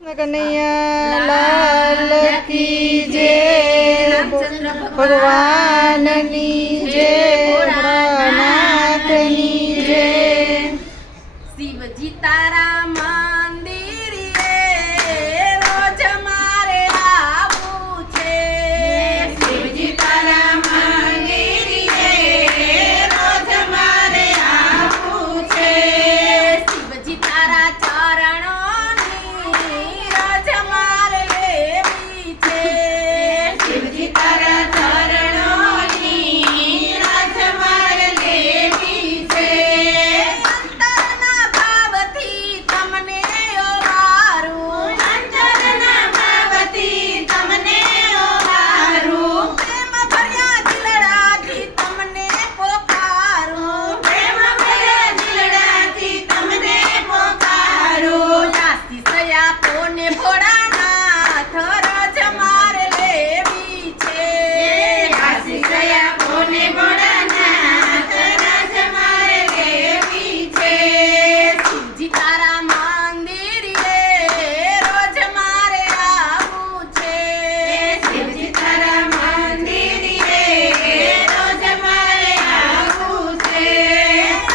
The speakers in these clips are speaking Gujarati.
કનૈયા લાલ કી જય, ભગવાનની જય, ભોળાનાથની જય। શિવજી તારા મંદિરે રોજ મારે આવું છે। શિવજી તારા મંદિરે રોજ મારે આવું છે। શિવજી તારા ચરણોની રજ મારે લેવી છે। શિવજી તારા ચરણોની રજ મારે લેવી છે। અંતરના ભાવથી તમને ઓવારું, અંતરના ભાવથી તમને ઓવારું, પ્રેમ ભર્યા દિલડાથી તમને પોકારું, પ્રેમ ભર્યા દિલડાથી તમને પોકારું। આશીષ આપો ને ભોળાનાથ રજ મારે લેવી છે। આશીષ આપો ને ભોળાનાથ રજ મારે લેવી છે। શિવજી તારા મંદિરે રોજ મારે આવું છે। શિવજી તારા મંદિરે રોજ મારે આવું છે।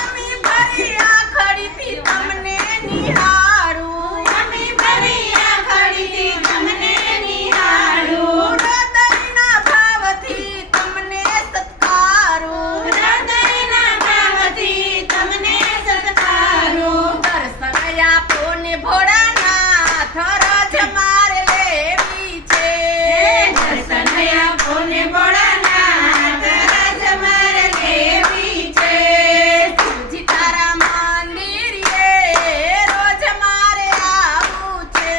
અમી ભરી આખડીથી તમને નિહાળું, અમી ભરી આંખડીથી તમને નિહાળું, હૃદયના ભાવથી તમને સત્કારું, હૃદયના ભાવથી તમને સત્કારું। દર્શન આપો ને ભોળાનાથ રજ મારે લેવી છે। દર્શન આપો ને ભોળાનાથ રજ મારે લેવી છે। શિવજી તારા મંદિરે રોજ મારે આવું છે।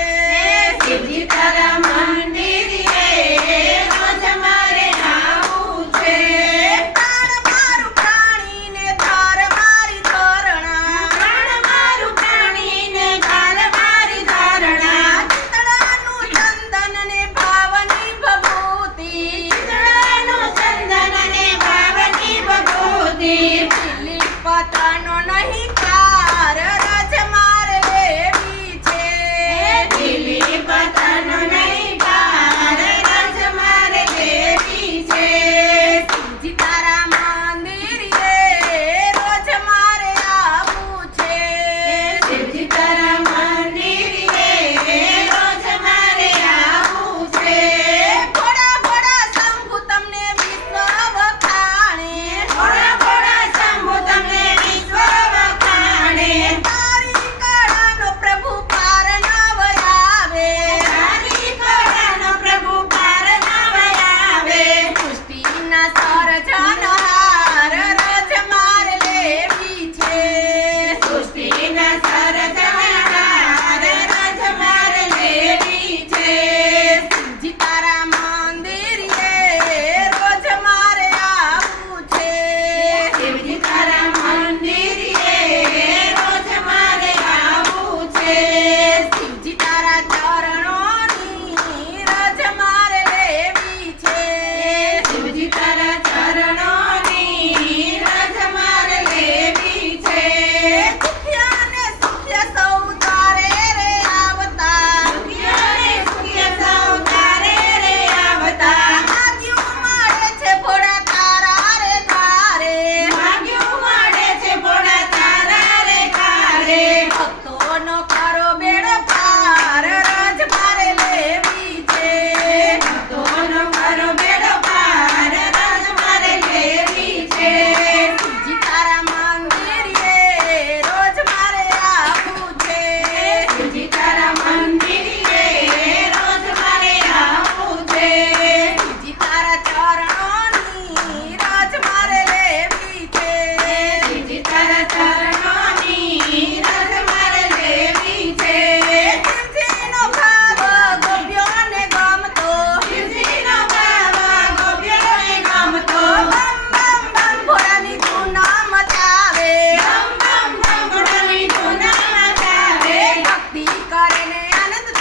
શિવજી તારા મંદિરે રોજ મારે આવું છે। પ્રાણ મારું પ્રાણીને ધાર મારી ધરણા, પ્રાણ મારું પ્રાણીને ગાલ મારી ધારણા, ચિતડાનું ચંદન ને ભાવની ભભૂતિ, ચિતડાનું ચંદન ને ભાવની ભભૂતિ, લીલી પતનો નહીં કાર રજ મારે લેવી છે। લીલી પતનો નહીં પાર રજ મારે લેવી છે। શિવજી તારા મંદિરે રોજ મારે આવું છે। શિવજી તારા મંદિરે રોજ મારે આવું છે। ભોળા ભોળા શંભુ તમને વિશ્વ વખાણે, ભોળા ભોળા શંભુ તમને વિશ્વ વખાણે, તારી કળાનો પ્રભુ પાર નવ આવે, તારી કળાનો પ્રભુ પાર નવ આવે, સૃષ્ટિના સર્જનહાર રજ મારે લેવી છે। સૃષ્ટિના સર્જનહાર રજ મારે લેવી છે। શિવજી તારા મંદિરે રોજ મારે આવું છે। શિવજી તારા મંદિરે રોજ મારે આવું છે। શિવજી તારા ચરણોની રજ મારે લેવી છે। શિવજી તારા ચરણોની રજ મારે લેવી છે। દુખિયા ને સુખ્ય સૌ તારે રે આવતા, સુખિયા રે સુખિય સૌ તારે રે આવતા, માગ્યું મળે છે ભોળા તારા રે ધારે, માગ્યું મળે છે ભોળા તારા રે કારે, ભક્તોનો કરો બેડો પાર રજ મારે લેવી છે। ભક્તોનો કરો બેડો પાર રજ મારે લેવી છે। શિવજી તારા મંદિરે રોજ મારે આવું છે। શિવજી તારા મંદિરે રોજ મારે આવું છે। શિવજી તારા ચરણોની રજ મારે લેવી છે। શિવજી તારા ચરણોની રજ મારે લેવી છે। શિવજીનો ભાવ ગોપ્યોને ગમતો, શિવજીનો ભાવ ગોપ્યોને ગમતો, બમ બમ બમ ભોળાની ધૂન મચાવે, બમ બમ બમ ભોળાની ધૂન મચાવે, ભક્તિ કરે ને આનંદ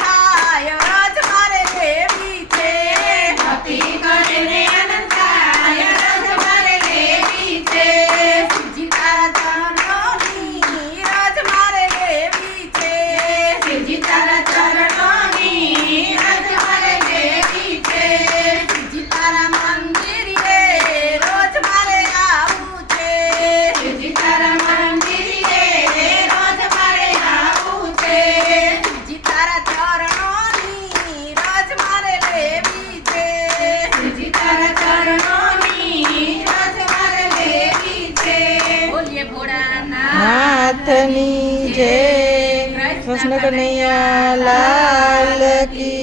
નાથની જય કૃષ્ણ કનૈયા લાલ કી